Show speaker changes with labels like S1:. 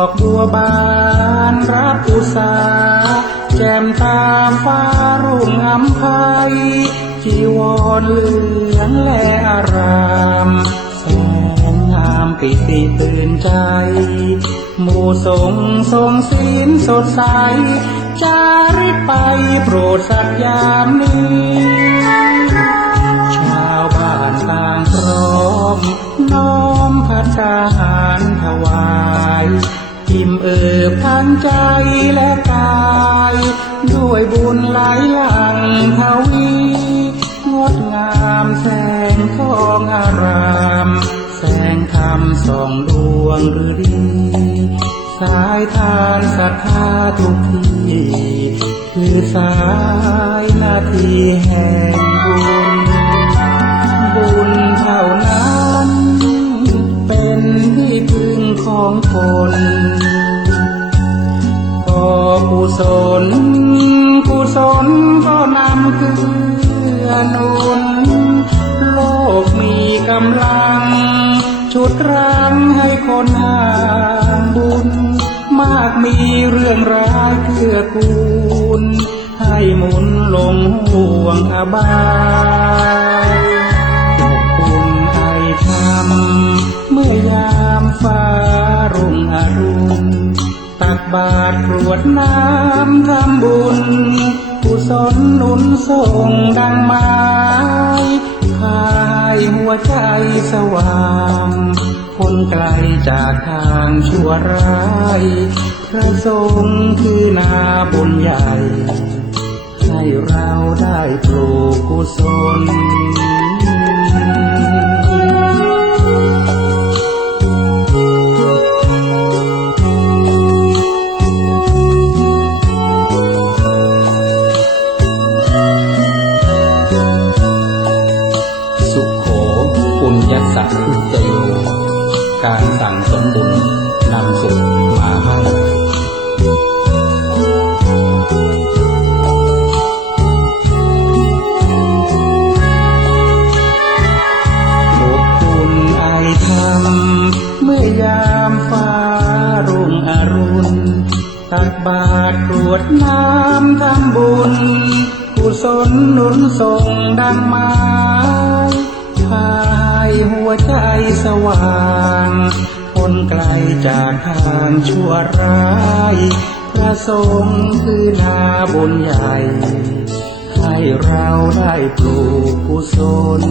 S1: อกบัวบานรับอุสาแจ่มตามฟ้ารุ่งอำไพจีวรเหลืองแลอารามแสงงามปิติตื่นใจ หมู่สงทรงศีลสดใส จาริกไปโปรดสัตยามนี้ชาวบ้านต่างพร้อมน้อมพัฒหา ทั้งใจและกาย ด้วยบุญไหลหลังทวีงดงามแสงทองอาราม แสงธรรมส่องดวงฤดีสายทานศรัทธาทุกทีคือสายนาทีแห่งบุญ บุญเท่านั้น ศลกุศลก็นำเกื้อหนุนโลกมีกำลัง ชุดรังให้คนห่างบุญ มากมีเรื่องร้ายเกื้อกูล ให้หมุนลงห่วงอบาย กบาตรกรวดน้ำทำบุญกุศลนุนส่งดังไม้พายหัวใจสว่างพ้นไกลจากทางชั่วร้ายพระสงฆ์คือนาบุญใหญ่ ให้เราได้ปลูกกุศล การสั่งสมบุญนำสุขมาให้ขอบคุณไอธรรมเมื่อยามฟ้ารุงอรุณตักบาตรกรวดน้ำทำบุญ กุศลหนุนส่งดังไม้พายหัวใจสว่าง คนไกลจากทางชั่วร้ายพระสงฆ์คือนาบุญใหญ่ ให้เราได้ปลูกกุศล